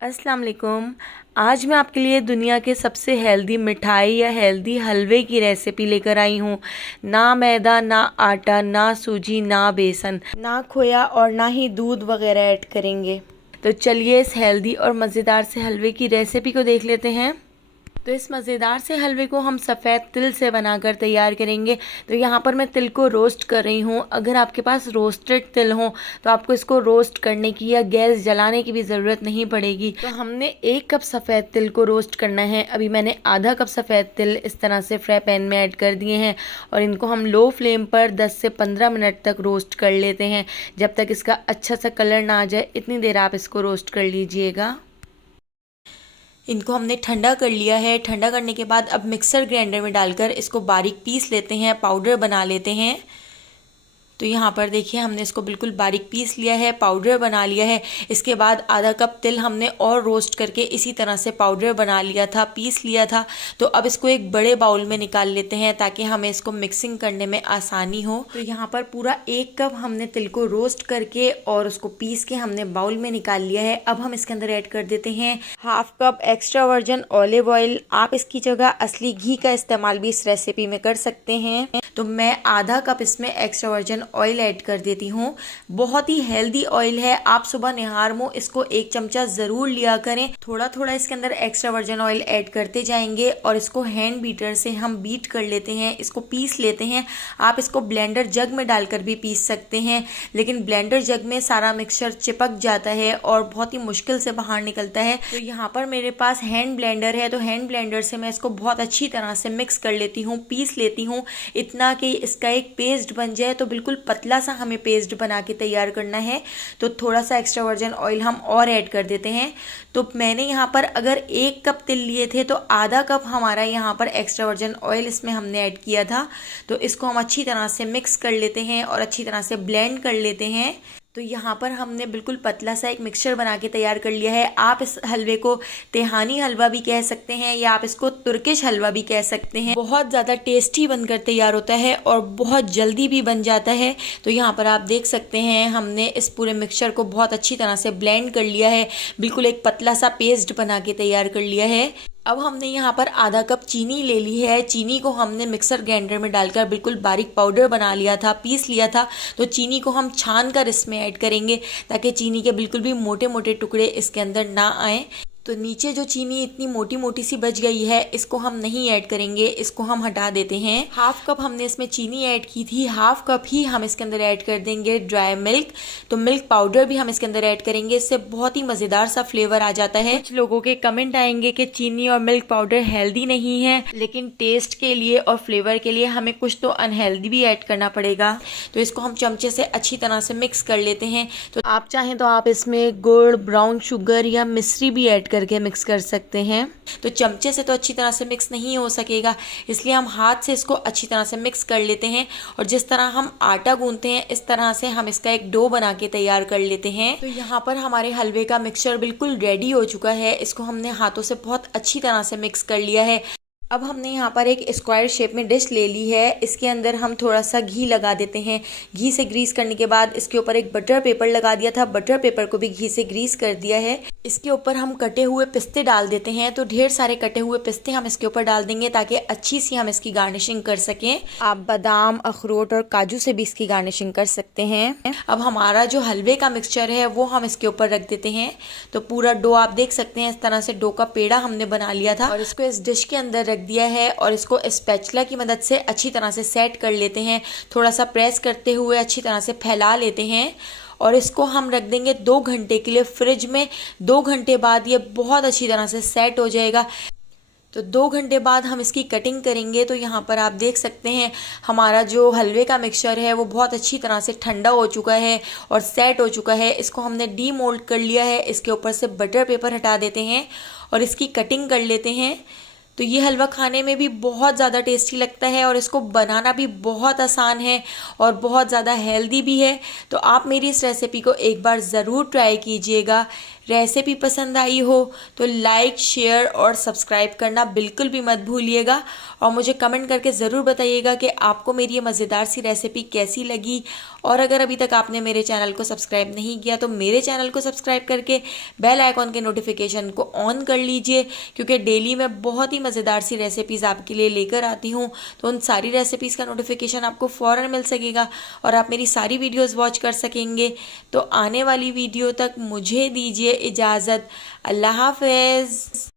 अस्सलाम वालेकुम। आज मैं आपके लिए दुनिया के सबसे हेल्दी मिठाई या हेल्दी हलवे की रेसिपी लेकर आई हूँ। ना मैदा, ना आटा, ना सूजी, ना बेसन, ना खोया और ना ही दूध वगैरह ऐड करेंगे। तो चलिए इस हेल्दी और मज़ेदार से हलवे की रेसिपी को देख लेते हैं। तो इस मज़ेदार से हलवे को हम सफ़ेद तिल से बनाकर तैयार करेंगे। तो यहाँ पर मैं तिल को रोस्ट कर रही हूँ। अगर आपके पास रोस्टेड तिल हो तो आपको इसको रोस्ट करने की या गैस जलाने की भी ज़रूरत नहीं पड़ेगी। तो हमने 1 कप सफ़ेद तिल को रोस्ट करना है। अभी मैंने आधा कप सफ़ेद तिल इस तरह से फ्राई पैन में ऐड कर दिए हैं और इनको हम लो फ्लेम पर 10 से 15 मिनट तक रोस्ट कर लेते हैं। जब तक इसका अच्छा सा कलर ना आ जाए इतनी देर आप इसको रोस्ट कर लीजिएगा। इनको हमने ठंडा कर लिया है। ठंडा करने के बाद अब मिक्सर ग्राइंडर में डालकर इसको बारीक पीस लेते हैं, पाउडर बना लेते हैं। तो यहाँ पर देखिए हमने इसको बिल्कुल बारीक पीस लिया है, पाउडर बना लिया है। इसके बाद आधा कप तिल हमने और रोस्ट करके इसी तरह से पाउडर बना लिया था, पीस लिया था। तो अब इसको एक बड़े बाउल में निकाल लेते हैं ताकि हमें इसको मिक्सिंग करने में आसानी हो। तो यहाँ पर पूरा 1 कप हमने तिल को रोस्ट करके और उसको पीस के हमने बाउल में निकाल लिया है। अब हम इसके अंदर ऐड कर देते हैं half cup extra virgin olive oil. आप इसकी जगह असली घी का इस्तेमाल भी इस रेसिपी में कर सकते हैं। तो मैं आधा कप इसमें एक्स्ट्रा वर्जिन ऑयल ऐड कर देती हूँ। बहुत ही हेल्दी ऑयल है। आप सुबह निहार मुँह इसको 1 चमचा ज़रूर लिया करें। थोड़ा थोड़ा इसके अंदर एक्स्ट्रा वर्जिन ऑयल ऐड करते जाएंगे और इसको हैंड बीटर से हम बीट कर लेते हैं, इसको पीस लेते हैं। आप इसको ब्लेंडर जग में डालकर भी पीस सकते हैं, लेकिन ब्लेंडर जग में सारा मिक्सचर चिपक जाता है और बहुत ही मुश्किल से बाहर निकलता है। तो यहाँ पर मेरे पास हैंड ब्लेंडर है, तो हैंड ब्लेंडर से मैं इसको बहुत अच्छी तरह से मिक्स कर लेती हूँ, पीस लेती हूँ, इतना कि इसका एक पेस्ट बन जाए। तो बिल्कुल पतला सा हमें पेस्ट बना के तैयार करना है। तो थोड़ा सा एक्स्ट्रा वर्जिन ऑयल हम और ऐड कर देते हैं। तो मैंने यहाँ पर अगर 1 कप तिल लिए थे तो आधा कप हमारा यहाँ पर एक्स्ट्रा वर्जिन ऑयल इसमें हमने ऐड किया था। तो इसको हम अच्छी तरह से मिक्स कर लेते हैं और अच्छी तरह से ब्लेंड कर लेते हैं। तो यहाँ पर हमने बिल्कुल पतला सा एक मिक्सचर बना के तैयार कर लिया है। आप इस हलवे को तिहानी हलवा भी कह सकते हैं या आप इसको तुर्किश हलवा भी कह सकते हैं। बहुत ज़्यादा टेस्टी बनकर तैयार होता है और बहुत जल्दी भी बन जाता है। तो यहाँ पर आप देख सकते हैं हमने इस पूरे मिक्सचर को बहुत अच्छी तरह से ब्लेंड कर लिया है, बिल्कुल एक पतला सा पेस्ट बना के तैयार कर लिया है। अब हमने यहाँ पर आधा कप चीनी ले ली है। चीनी को हमने मिक्सर ग्राइंडर में डालकर बिल्कुल बारीक पाउडर बना लिया था, पीस लिया था। तो चीनी को हम छान कर इसमें ऐड करेंगे ताकि चीनी के बिल्कुल भी मोटे मोटे टुकड़े इसके अंदर ना आए। तो नीचे जो चीनी इतनी मोटी मोटी सी बच गई है इसको हम नहीं ऐड करेंगे, इसको हम हटा देते हैं। हाफ कप हमने इसमें चीनी ऐड की थी, हाफ कप ही हम इसके अंदर ऐड कर देंगे ड्राई मिल्क। तो मिल्क पाउडर भी हम इसके अंदर ऐड करेंगे, इससे बहुत ही मज़ेदार सा फ्लेवर आ जाता है। कुछ लोगों के कमेंट आएंगे कि चीनी और मिल्क पाउडर हेल्दी नहीं है, लेकिन टेस्ट के लिए और फ्लेवर के लिए हमें कुछ तो अनहेल्दी भी ऐड करना पड़ेगा। तो इसको हम चमचे से अच्छी तरह से मिक्स कर लेते हैं। तो आप चाहें तो आप इसमें गुड़, ब्राउन शुगर या मिश्री भी ऐड करके मिक्स कर सकते हैं। तो चमचे से तो अच्छी तरह से मिक्स नहीं हो सकेगा, इसलिए हम हाथ से इसको अच्छी तरह से मिक्स कर लेते हैं। और जिस तरह हम आटा गूंथते हैं इस तरह से हम इसका एक डो बना के तैयार कर लेते हैं। तो यहाँ पर हमारे हलवे का मिक्सचर बिल्कुल रेडी हो चुका है। इसको हमने हाथों से बहुत अच्छी तरह से मिक्स कर लिया है। अब हमने यहाँ पर एक स्क्वायर शेप में डिश ले ली है। इसके अंदर हम थोड़ा सा घी लगा देते हैं। घी से ग्रीस करने के बाद इसके ऊपर एक बटर पेपर लगा दिया था, बटर पेपर को भी घी से ग्रीस कर दिया है। इसके ऊपर हम कटे हुए पिस्ते डाल देते हैं। तो ढेर सारे कटे हुए पिस्ते हम इसके ऊपर डाल देंगे ताकि अच्छी सी हम इसकी गार्निशिंग कर सकें। आप बादाम, अखरोट और काजू से भी इसकी गार्निशिंग कर सकते हैं। अब हमारा जो हलवे का मिक्सचर है वो हम इसके ऊपर रख देते हैं। तो पूरा डो आप देख सकते हैं, इस तरह से डो का पेड़ा हमने बना लिया था और इसको इस डिश के अंदर रख दिया है और इसको स्पैचुला की मदद से अच्छी तरह से सेट कर लेते हैं। थोड़ा सा प्रेस करते हुए अच्छी तरह से फैला लेते हैं और इसको हम रख देंगे 2 घंटे के लिए फ्रिज में। 2 घंटे बाद ये बहुत अच्छी तरह से सेट हो जाएगा। तो 2 घंटे बाद हम इसकी कटिंग करेंगे। तो यहाँ पर आप देख सकते हैं हमारा जो हलवे का मिक्सचर है वो बहुत अच्छी तरह से ठंडा हो चुका है और सेट हो चुका है। इसको हमने डी मोल्ड कर लिया है। इसके ऊपर से बटर पेपर हटा देते हैं और इसकी कटिंग कर लेते हैं। तो ये हलवा खाने में भी बहुत ज़्यादा टेस्टी लगता है और इसको बनाना भी बहुत आसान है और बहुत ज़्यादा हेल्दी भी है। तो आप मेरी इस रेसिपी को एक बार ज़रूर ट्राई कीजिएगा। रेसिपी पसंद आई हो तो लाइक, शेयर और सब्सक्राइब करना बिल्कुल भी मत भूलिएगा। और मुझे कमेंट करके ज़रूर बताइएगा कि आपको मेरी ये मज़ेदार सी रेसिपी कैसी लगी। और अगर अभी तक आपने मेरे चैनल को सब्सक्राइब नहीं किया तो मेरे चैनल को सब्सक्राइब करके बेल आइकॉन के नोटिफिकेशन को ऑन कर लीजिए, क्योंकि डेली मैं बहुत ही मज़ेदार सी रेसिपीज़ आपके लिए लेकर आती हूँ। तो उन सारी रेसिपीज़ का नोटिफिकेशन आपको फ़ौरन मिल सकेगा और आप मेरी सारी वीडियोज़ वॉच कर सकेंगे। तो आने वाली वीडियो तक मुझे दीजिए इजाज़त। अल्लाह हाफ़िज़।